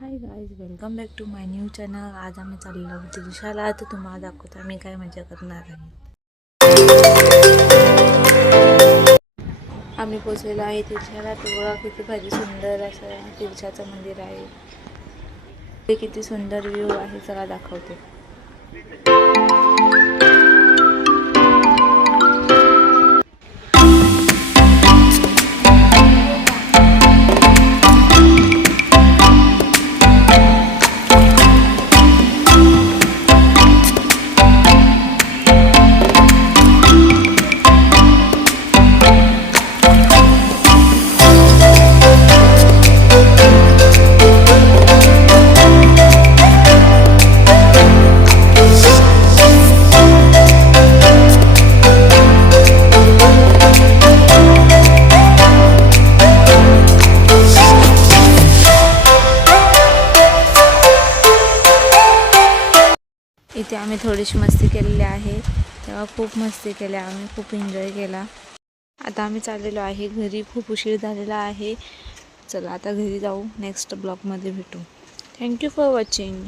High guys, welcome back to my new channel. आज आम्ही चाललो दिवसाला, तर तुम्हाला दाखवतो आम्ही काय मजा करणार आहे. आम्ही पोचलेलो आहे तिरशाला. तो बघा किती भारी सुंदर असं तिरशाचं मंदिर आहे. ते किती सुंदर व्ह्यू आहे, चला दाखवते. इथे आम्ही थोडीशी मस्ती केलेली आहे. तेव्हा खूप मस्ती केल्या आम्ही, खूप एन्जॉय केला. आता आम्ही चाललेलो आहे घरी. खूप उशीर झालेला आहे. चला आता घरी जाऊ. नेक्स्ट ब्लॉगमध्ये भेटू. Thank you for watching.